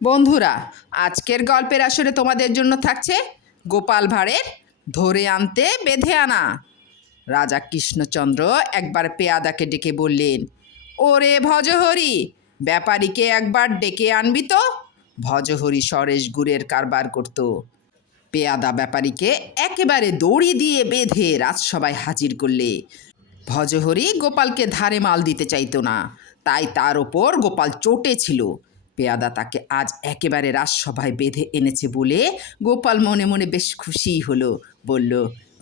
বন্ধুরা, আজকের গল্পের আসরে তোমাদের জন্য থাকছে গোপাল ভাঁড়ের ধরে আনতে বেঁধে আনা। রাজা কৃষ্ণচন্দ্র একবার পেয়াদাকে ডেকে বললেন, ওরে ভজহরি, ব্যাপারীকে একবার ডেকে আনবি তো। ভজহরি সরেশ গুড়ের কারবার করত। পেয়াদা ব্যাপারীকে একেবারে দড়ি দিয়ে বেঁধে রাজসভায় হাজির করলে ভজহরি গোপালকে ধারে মাল দিতে চাইতো না, তাই তার ওপর গোপাল চটে ছিল। পেয়াদা তাকে আজ একেবারে রাজসভায় বেঁধে এনেছে বলে গোপাল মনে মনে বেশ খুশিই হলো। বলল,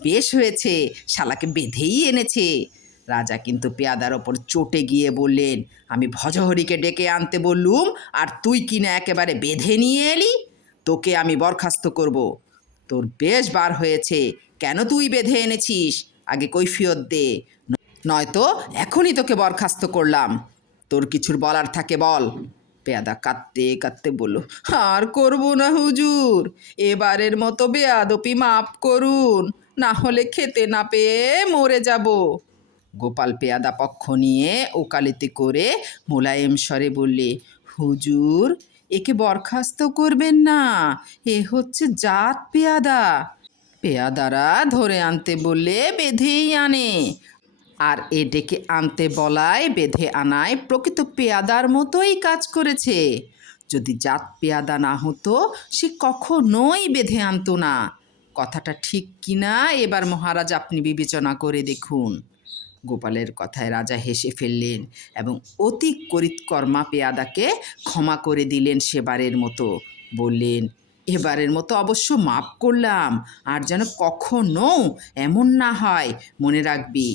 বেশ হয়েছে, শালাকে বেঁধেই এনেছে। রাজা কিন্তু পেয়াদার ওপর চটে গিয়ে বললেন, আমি ভজহরিকে ডেকে আনতে বললুম, আর তুই কিনা একেবারে বেঁধে নিয়ে এলি। তোকে আমি বরখাস্ত করব। তোর বেশ বার হয়েছে, কেন তুই বেঁধে এনেছিস আগে কৈফিয়ত দে, নয়তো এখনই তোকে বরখাস্ত করলাম। তোর কিছুর বলার থাকে বল। পেয়াদা কাঁদতে কাঁদতে বলল, আর করব না হুজুর, এবারের মতো বেয়াদপি মাপ করুন, না হলে খেতে না পেয়ে মরে যাব। গোপাল পেয়াদা পক্ষ নিয়ে ওকালতি করে মোলায়েম স্বরে বললে, হুজুর, একে বরখাস্ত করবেন না, এ হচ্ছে জাত পেয়াদা। পেয়াদারা ধরে আনতে বললে বেঁধেই আনে, আর এ ডেকে আনতে বলায় বেঁধে আনায় প্রকৃত পেয়াদার মতোই কাজ করেছে। যদি জাত পেয়াদা না হতো সে কখনোই বেঁধে আনতো না। কথাটা ঠিক কিনা এবার মহারাজ আপনি বিবেচনা করে দেখুন। গোপালের কথায় রাজা হেসে ফেললেন এবং অতি করিতকর্মা পেয়াদাকে ক্ষমা করে দিলেন সেবারের মতো। বললেন, এবারের মতো অবশ্য মাপ করলাম, আর যেন কখনো এমন না হয়, মনে রাখবি।